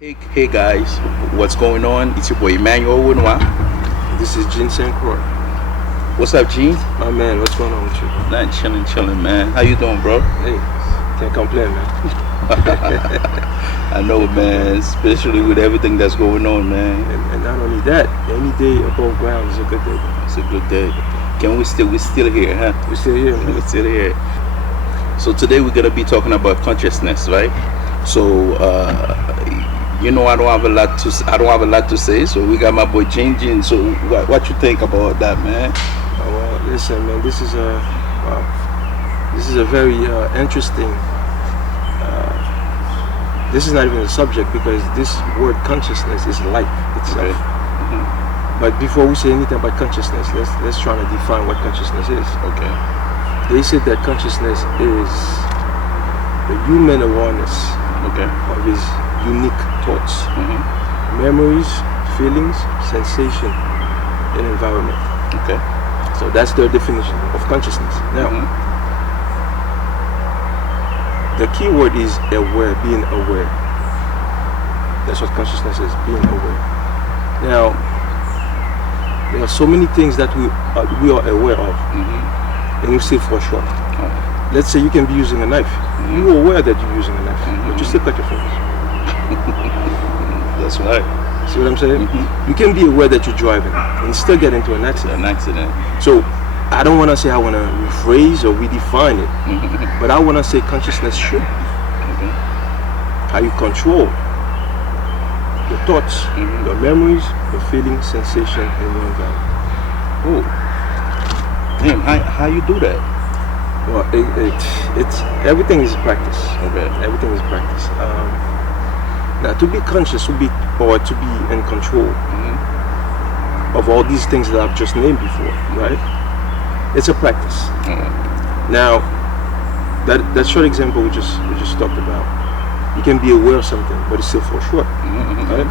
Hey guys, what's going on? It's your boy Emmanuel Wunwa. This is Gene St. Croix. What's up, Gene? My man, what's going on with you? Not chilling, man. How you doing, bro? Hey, can't complain, man. I know, man. Especially with everything that's going on, man. And not only that, any day above ground is a good day. It's a good day. We're still here, huh? We're still here, man. We're still here. So today we're gonna be talking about consciousness, right? So I don't have a lot to say. So we got my boy Gene. So what you think about that, man? Well, listen, man. This is a very interesting. This is not even a subject because this word consciousness is life itself. Okay. Mm-hmm. But before we say anything about consciousness, let's try to define what consciousness is. Okay. They said that consciousness is the human awareness of his unique thoughts, memories, feelings, sensation, and environment. Okay. So that's their definition of consciousness. Now, the key word is aware, being aware. That's what consciousness is, being aware. Now, there are so many things that we are aware of, and we still fall short. Let's say you can be using a knife. You're aware that you're using a knife, but you still cut your fingers. That's right. See what I'm saying? You can be aware that you're driving and still get into an accident. So I don't want to say I want to rephrase or redefine it, but I want to say consciousness should be how you control your thoughts, your memories, your feelings, sensation, and your environment. Oh, damn! How you do that? Well, it's everything is practice. Okay. Everything is practice. Now, to be conscious to be in control of all these things that I've just named before, right? It's a practice. Now, that short example we just talked about, you can be aware of something, but it still falls short, right?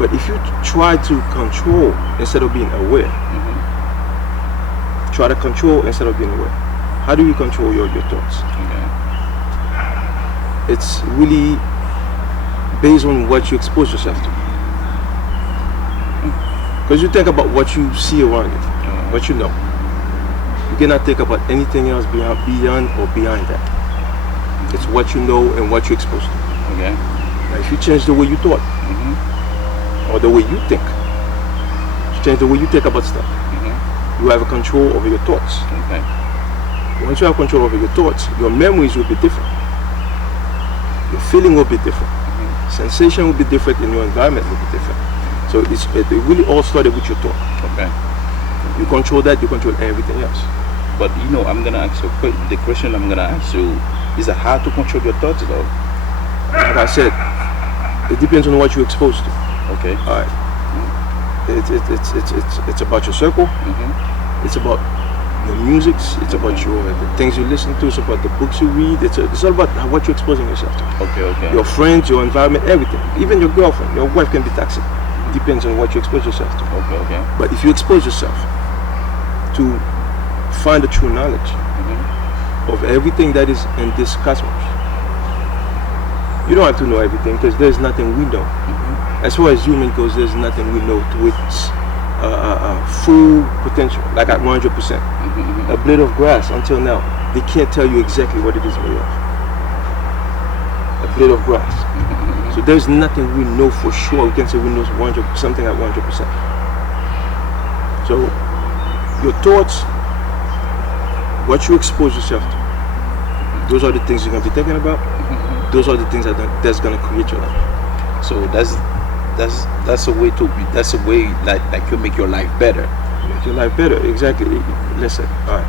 But if you try to control instead of being aware, try to control instead of being aware. How do you control your thoughts? It's really based on what you expose yourself to. Because you think about what you see around you, what you know. You cannot think about anything else beyond or behind that. It's what you know and what you're exposed to. Okay. Now, if you change the way you thought, or the way you think, you change the way you think about stuff, you have a control over your thoughts. Okay. Once you have control over your thoughts, your memories will be different. Your feeling will be different. Sensation will be different, and your environment will be different. So it really all started with your thought. Okay. You control that, you control everything else. But I'm gonna ask you the question. I'm gonna ask you is how to control your thoughts, though. Like I said, it depends on what you're exposed to. Okay. All right. It's about your circle. It's about your music. It's about the things you listen to. It's about the books you read. It's all about what you're exposing yourself to. Okay. Your friends, your environment, everything. Even your girlfriend, your wife can be toxic. Depends on what you expose yourself to. Okay. But if you expose yourself to find the true knowledge of everything that is in this cosmos, you don't have to know everything because there's nothing we know. As far as human goes, there's nothing we know to its full potential, like at 100%. A blade of grass, until now, they can't tell you exactly what it is made of. A blade of grass. So there's nothing we know for sure. We can say we know something at 100%. So your thoughts, what you expose yourself to, those are the things you're gonna be thinking about. Those are the things that's gonna create your life. So that's a way like you make your life better. Make your life better, exactly. Listen, all right.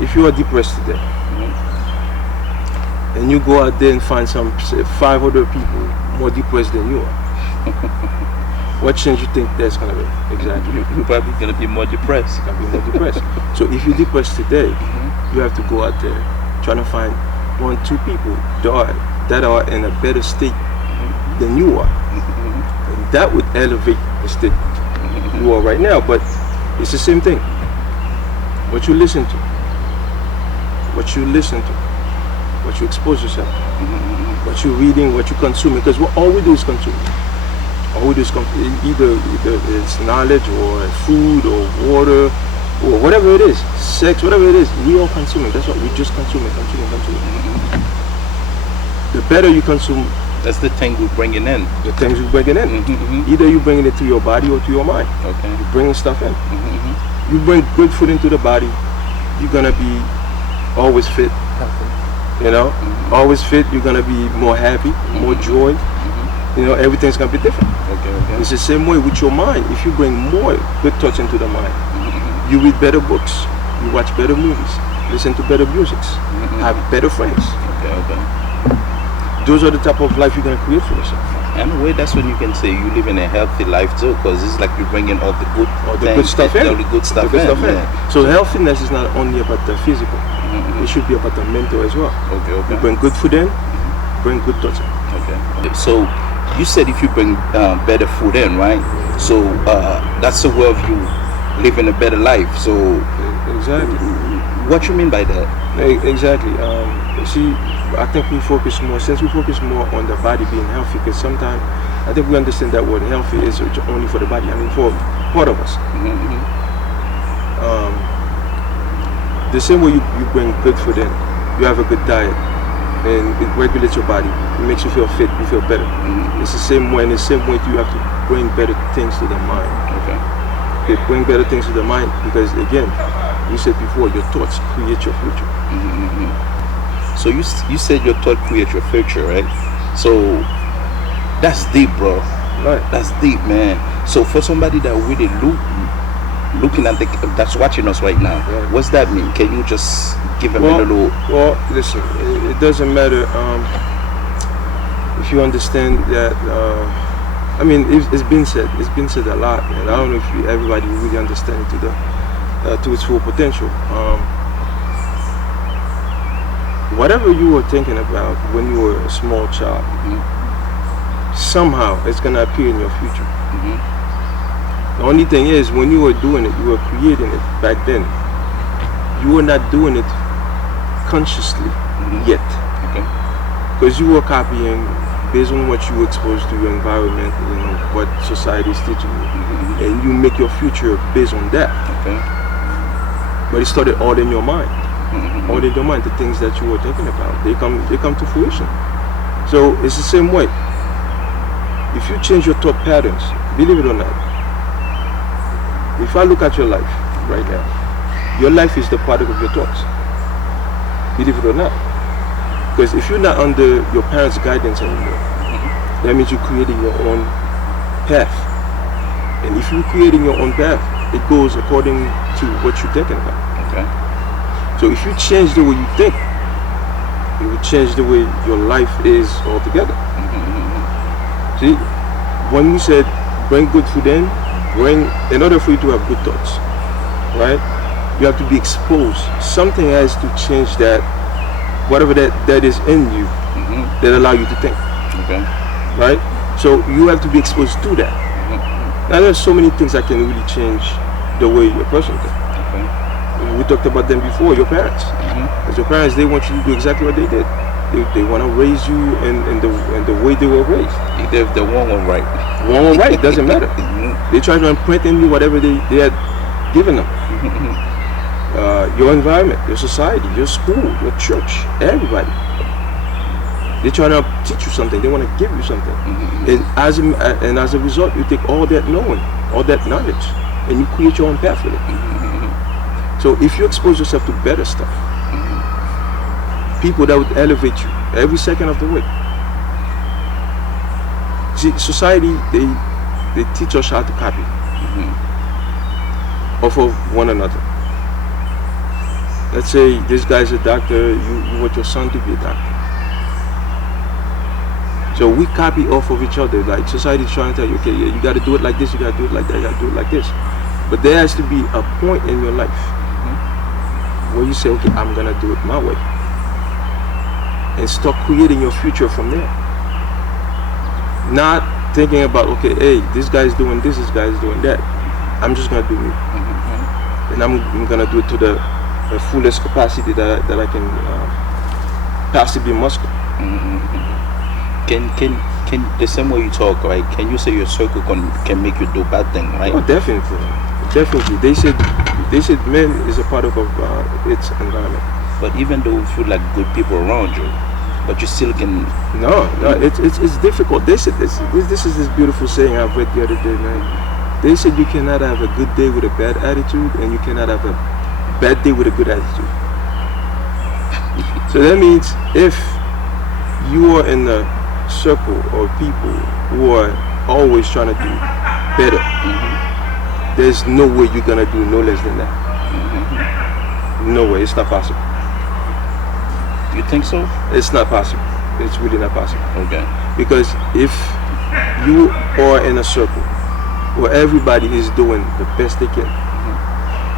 If you are depressed today, and you go out there and find some 500 people more depressed than you are, what change you think there's gonna be? Exactly. You're probably gonna be more depressed. So if you're depressed today, you have to go out there trying to find 1-2 people that are in a better state than you are, and that would elevate the state you are right now. But it's the same thing. What you listen to, what you expose yourself to. What you're reading, what you're consuming, because all we do is consume. All we do is either it's knowledge or food or water or whatever it is, sex, whatever it is, we all consuming. That's what we just consuming. The better you consume, that's the thing we're bringing in. the things you bringing in. Either you bringing it to your body or to your mind. Okay. You bringing stuff in. You bring good food into the body, you're gonna be always fit. You know, always fit. You're gonna be more happy, more joy. You know, everything's gonna be different. Okay. It's the same way with your mind. If you bring more good thoughts into the mind, you read better books, you watch better movies, listen to better music, have better friends. Okay. Those are the type of life you're gonna create for yourself. In a way, that's when you can say you live in a healthy life too, because it's like you're bringing all the good, Good stuff in. all the good stuff in. Yeah. So healthiness is not only about the physical. It should be about the mental as well. Okay. You bring good food in, bring good thoughts in. Okay. So you said if you bring better food in, right? So that's a way of you living a better life. So Exactly. what you mean by that? Exactly. See, I think we focus more on the body being healthy, because sometimes I think we understand that word healthy is only for the body. I mean, for part of us. The same way you bring good food in, you have a good diet, and it regulates your body. It makes you feel fit, you feel better. It's the same way. In the same way, you have to bring better things to the mind. Okay, bring better things to the mind, because again, you said before, your thoughts create your future. So you said your thought create your future, right? So that's deep, bro. Right. That's deep, man. So for somebody that really looking at that's watching us right now, Right. what's that mean? Can you just give them a little? Well, listen, it doesn't matter if you understand that. I mean, it's been said. It's been said a lot, man. I don't know if everybody really understands to its full potential. Whatever you were thinking about when you were a small child, somehow it's gonna appear in your future. The only thing is, when you were doing it, you were creating it back then. You were not doing it consciously yet, because you were copying based on what you were exposed to, your environment, you know, what society is teaching you, and you make your future based on that. But it started all in your mind. All in your mind, the things that you were thinking about, they come to fruition. So it's the same way. If you change your thought patterns, believe it or not, if I look at your life right now, your life is the product of your thoughts. Believe it or not. Because if you're not under your parents' guidance anymore, that means you're creating your own path. And if you're creating your own path, it goes according to what you're thinking about. So if you change the way you think, it will change the way your life is altogether. See, when we said bring good food in order for you to have good thoughts, right? You have to be exposed. Something has to change that, whatever that is in you, that allow you to think. Right? So you have to be exposed to that. Now there's so many things that can really change the way a person thinks. We talked about them before, your parents. As your parents, they want you to do exactly what they did. They want to raise you in the way they were raised. Either if they're wrong or right. Wrong or right, it doesn't matter. They try to imprint in you whatever they had given them. Your environment, your society, your school, your church, everybody. They try to teach you something. They want to give you something. And as a result, you take all that knowing, all that knowledge, and you create your own path with it. So if you expose yourself to better stuff, people that would elevate you every second of the way. See, society, they teach us how to copy off of one another. Let's say this guy's a doctor, you want your son to be a doctor. So we copy off of each other. Like society is trying to tell you, okay, yeah, you got to do it like this, you got to do it like that, you got to do it like this. But there has to be a point in your life where you say, okay, I'm gonna do it my way, and start creating your future from there. Not thinking about, okay, hey, this guy's doing this guy's doing that. I'm just gonna do me, and I'm gonna do it to the fullest capacity that I can possibly muster. Can the same way you talk, right? Can you say your circle can make you do bad thing, right? Oh, definitely, definitely. They said man is a product of its environment. But even though you feel like good people around you, but you still can. No, it's difficult. They said this is this beautiful saying I've read the other day, man. They said you cannot have a good day with a bad attitude, and you cannot have a bad day with a good attitude. So that means if you are in a circle of people who are always trying to do better, there's no way you're gonna do no less than that. No way, it's not possible. You think so? It's not possible. It's really not possible. Okay. Because if you are in a circle where everybody is doing the best they can,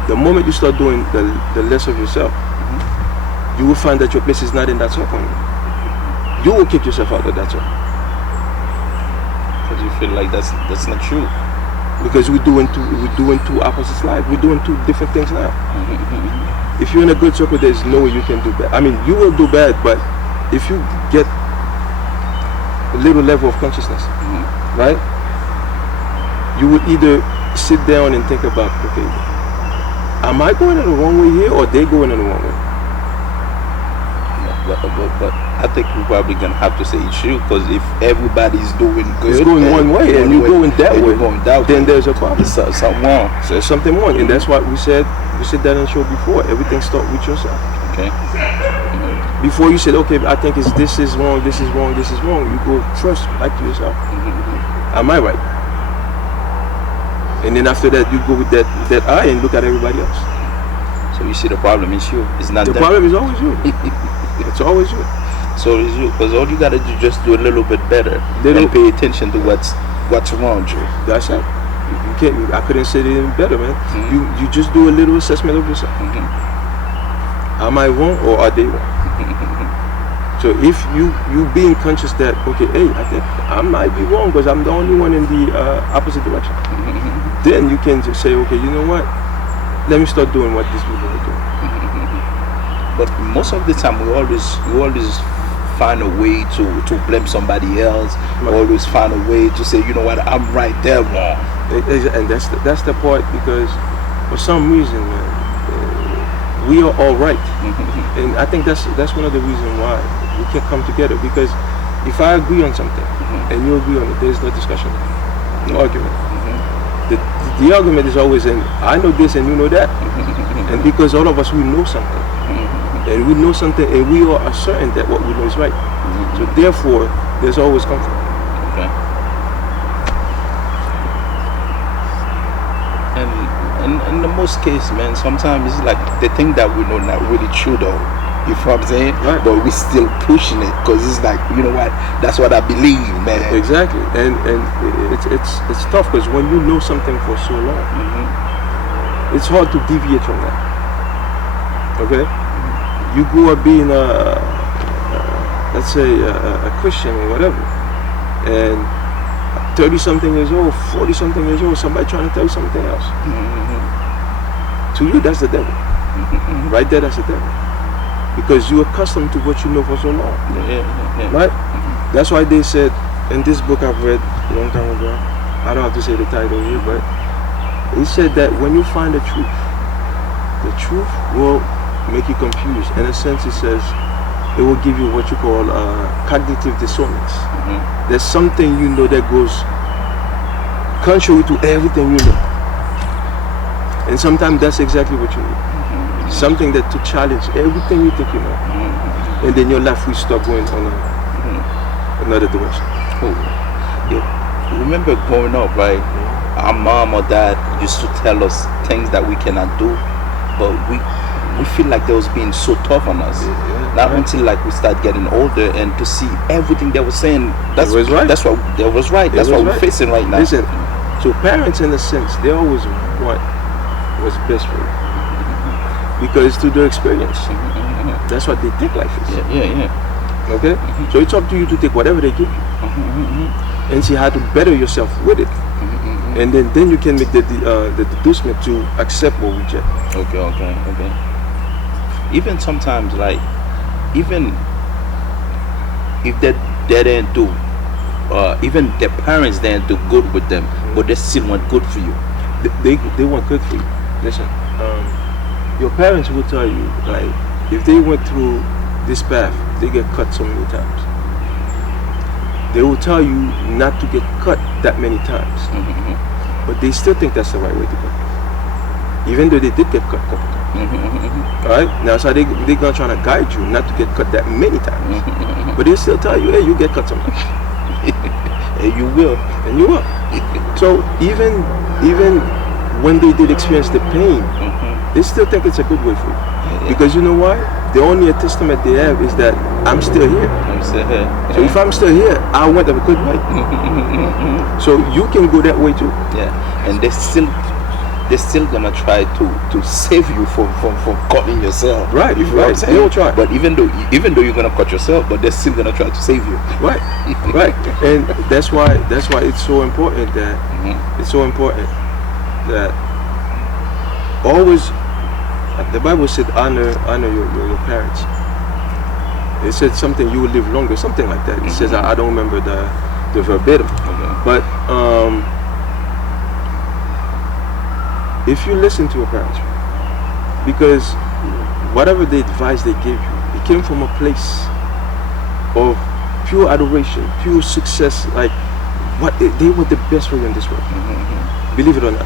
the moment you start doing the less of yourself, you will find that your place is not in that circle anymore. You will kick yourself out of that circle. Because you feel like that's not true. Because we're doing two opposites life. We're doing two different things now. If you're in a good circle, there's no way you can do bad. I mean, you will do bad, but if you get a little level of consciousness, right? You will either sit down and think about, okay, am I going in the wrong way here, or they going in the wrong way? But I think we're probably gonna have to say it's you, because if everybody's doing good, it's going one way, and you're going that way, then there's a problem. There's something wrong. So there's something wrong, and that's what we said that on the show before. Everything starts with yourself. Okay. Before you said, okay, I think this is wrong, this is wrong, this is wrong. You go first back to yourself. Am I right? And then after that, you go with that eye and look at everybody else. So you see, the problem is you. It's not the them. problem is always you. It's always you. So it's you, because all you gotta do is just do a little bit better and pay attention to what's around you. That's it. You can't. I couldn't say it even better, man. You just do a little assessment of yourself. Am I wrong, or are they wrong? So if you being conscious that, okay, hey, I think I might be wrong because I'm the only one in the opposite direction, then you can just say, okay, you know what? Let me start doing what these people are doing. But most of the time, we always find a way to blame somebody else. We always find a way to say, you know what, I'm right, they're wrong. And that's the part, because for some reason, man, we are all right. And I think that's one of the reasons why we can't come together, because if I agree on something and you agree on it, there's no discussion, no argument. The argument is always in, I know this and you know that. And because all of us, we know something. And we know something, and we are certain that what we know is right. So therefore, there's always conflict. Okay. And in the most cases, man, sometimes it's like the thing that we know not really true though. You know what I'm saying? Right. But we still pushing it because it's like, you know what? That's what I believe, man. Exactly. And it's tough, because when you know something for so long, it's hard to deviate from that. Okay? You grew up being let's say a Christian or whatever, and 30-something years old, 40-something years old, somebody trying to tell you something else. To you, that's the devil. Right there, that's the devil. Because you're accustomed to what you know for so long. Right? That's why they said, in this book I've read a long time ago, I don't have to say the title here, but he said that when you find the truth will make you confused. In a sense, it says it will give you what you call cognitive dissonance. There's something you know that goes contrary to everything you know, and sometimes that's exactly what you need. Something that to challenge everything you think you know, and then your life will start going on another direction. Remember growing up, right? Our mom or dad used to tell us things that we cannot do, but we feel like they was being so tough on us. Not until like we start getting older and to see everything they were saying. That was right. That's what we're facing right now. Listen, so parents, in a sense, they always want what's best for you, because through their experience, that's what they think life is. Okay. So it's up to you to take whatever they give you and see how to better yourself with it. And then you can make the deducement to accept or reject. Okay. Even sometimes, like, even if the they didn't do, even their parents didn't do good with them, but they still want good for you. They want good for you. Listen, your parents will tell you, like, if they went through this path, they get cut so many times. They will tell you not to get cut that many times, but they still think that's the right way to go, even though they did get cut a couple times. All right, now so they're gonna try to guide you not to get cut that many times, but they still tell you, hey, you get cut sometimes. And you will. And you will. So even when they did experience the pain, they still think it's a good way for you. Because you know why? The only testament they have is that I'm still here. I'm still here. So if I'm still here, I went a good way. So you can go that way too. Yeah, and they're still gonna try to save you from cutting yourself. Right, You know right. what I'm saying? They will try. But even though you're gonna cut yourself, but they're still gonna try to save you. Right, right. And that's why it's so important that always, the Bible said honor your parents. It said something, you will live longer, something like that. It says, I don't remember the verbatim, but if you listen to your parents, because whatever the advice they gave you, it came from a place of pure adoration, pure success. Like, what they were the best for you in this world. Believe it or not.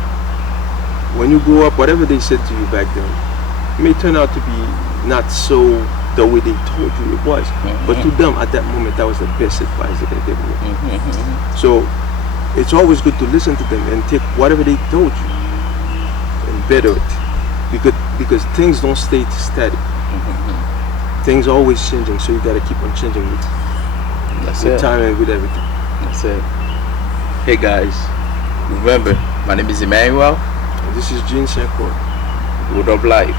When you grow up, whatever they said to you back then may turn out to be not so the way they told you it was, but to them at that moment, that was the best advice that they gave you. So it's always good to listen to them and take whatever they told you and better it, because things don't stay static. Things are always changing, so you gotta keep on changing with time and with everything. That's it. Hey guys, remember, my name is Emmanuel. And this is Gene Sancourt. Word of Life.